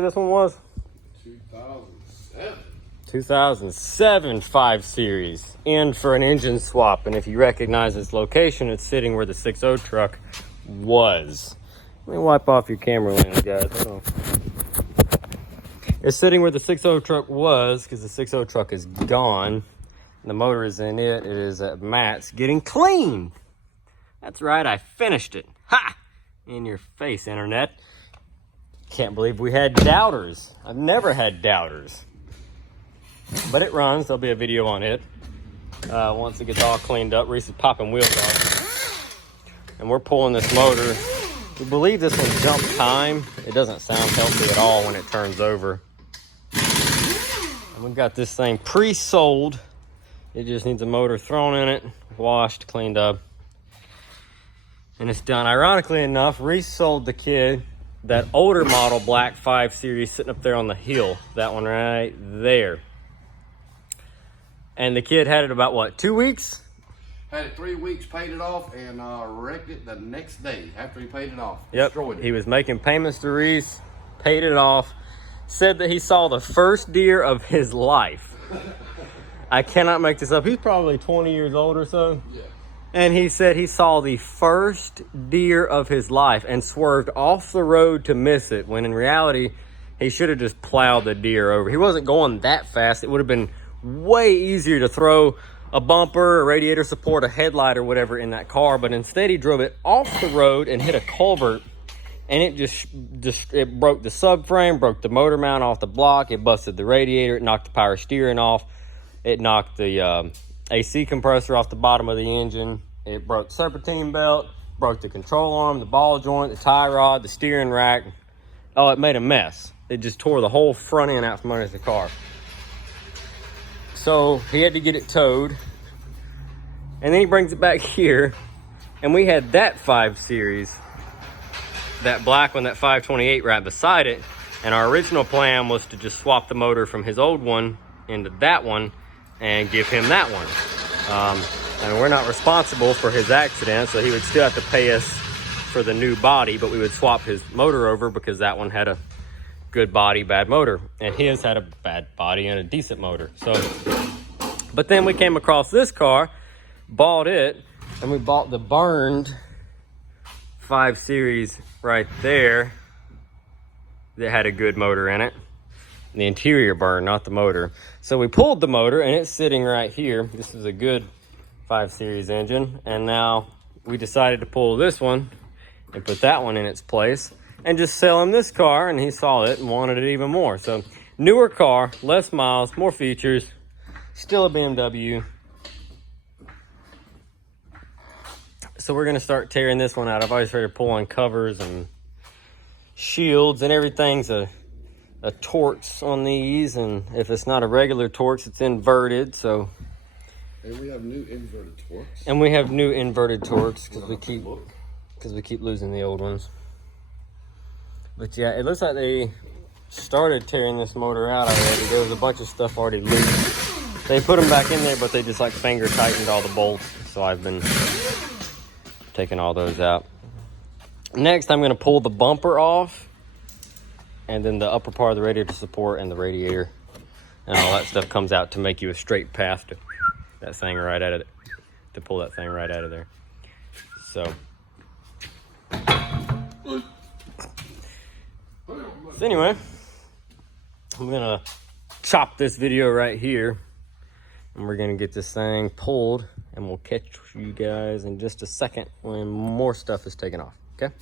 This one was? 2007. 2007 5 Series. In for an engine swap. And if you recognize its location, it's sitting where the 6.0 truck was. Let me wipe off your camera lens, guys. Hold on. It's sitting where the 6.0 truck was because the 6.0 truck is gone. The motor is in it. It is at Matt's getting cleaned. That's right, I finished it. Ha! In your face, internet. Can't believe we had doubters. I've never had doubters. But it runs. There'll be a video on it. Once it gets all cleaned up. Reese is popping wheels off. And we're pulling this motor. We believe this one jumped time. It doesn't sound healthy at all when it turns over. And we've got this thing pre-sold. It just needs a motor thrown in it, washed, cleaned up, and it's done. Ironically enough, Reese sold the kid that older model black 5 Series sitting up there on the hill. That one right there. And the kid had it about, what, 2 weeks? Had it 3 weeks, paid it off, and wrecked it the next day after he paid it off. Yep, Destroyed it. He was making payments to Reese, paid it off, said that he saw the first deer of his life. I cannot make this up. He's probably 20 years old or so. Yeah. And he said he saw the first deer of his life and swerved off the road to miss it, when in reality, he should have just plowed the deer over. He wasn't going that fast. It would have been way easier to throw a bumper, a radiator support, a headlight, or whatever in that car, but instead he drove it off the road and hit a culvert, and it just it broke the subframe, broke the motor mount off the block, it busted the radiator, it knocked the power steering off. It knocked the AC compressor off the bottom of the engine. It broke the serpentine belt, broke the control arm, the ball joint, the tie rod, the steering rack. Oh, it made a mess. It just tore the whole front end out from under the car. So he had to get it towed. And then he brings it back here. And we had that 5 Series, that black one, that 528 right beside it. And our original plan was to just swap the motor from his old one into that one and give him that one. And we're not responsible for his accident, so he would still have to pay us for the new body, but we would swap his motor over because that one had a good body, bad motor, and his had a bad body and a decent motor. So, but then we came across this car, bought it, and we bought the burned 5 Series right there that had a good motor in it. The interior burned, not the motor. So we pulled the motor, and it's sitting right here. This is a good 5 Series engine. And now we decided to pull this one and put that one in its place and just sell him this car, and he saw it and wanted it even more. So newer car, less miles, more features, still a BMW. So we're gonna start tearing this one out. I've always started pulling covers and shields, and everything's a Torx on these, and if it's not a regular Torx, it's inverted. So, and we have new inverted Torx. And we have new inverted Torx because we keep losing the old ones. But yeah, it looks like they started tearing this motor out already. There was a bunch of stuff already loose. They put them back in there, but they just like finger tightened all the bolts. So I've been taking all those out. Next, I'm gonna pull the bumper off, and then the upper part of the radiator support and the radiator and all that stuff comes out to make you a straight path to that thing right out of it, to pull that thing right out of there. So anyway, I'm gonna chop this video right here, and we're gonna get this thing pulled, and we'll catch you guys in just a second when more stuff is taken off. Okay?